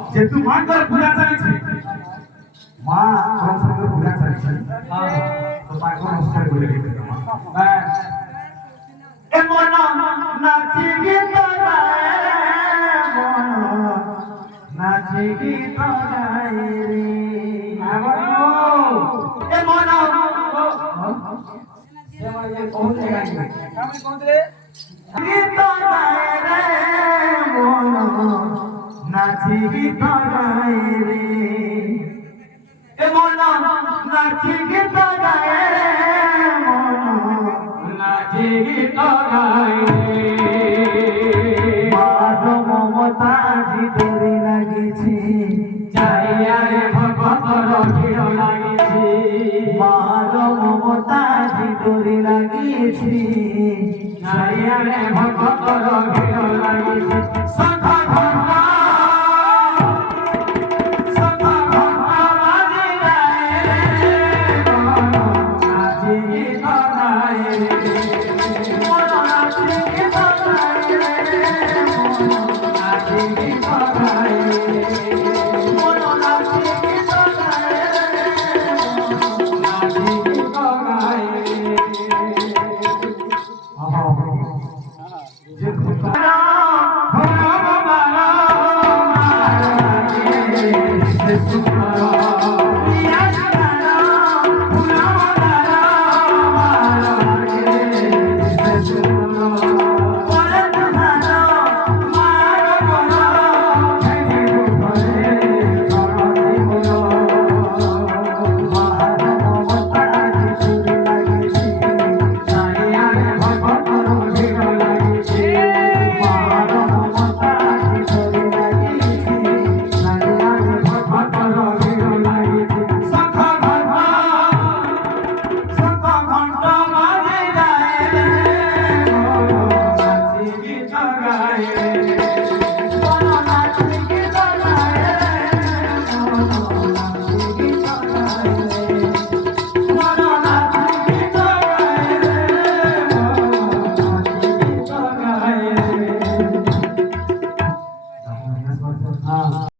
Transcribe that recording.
যেহেতু মা তোর ঘুরা চালিয়েছে মা তোর সঙ্গে ঘুরা চালিয়েছে তো তাকে নমস্কার করে দিতে হ্যাঁ এমন নাচি গীত গায় মন নাচি গীত গায় রে এমন সেমাইয়ে পৌঁছে গেছে কেমন পৌঁছে গীত গায় রে মন নাচি গীত গায় রে এমন নাচি গীত গায় রে মন নাচি গীত গায় রে মার মমতাজি ডোরি লাগিছি চারিয়ারে ভগতর ভিড় লাগিছি মার মমতাজি ডোরি লাগিছি চারিয়ারে ভগতর ভিড় লাগিছি সখা ঘন্টা Yes,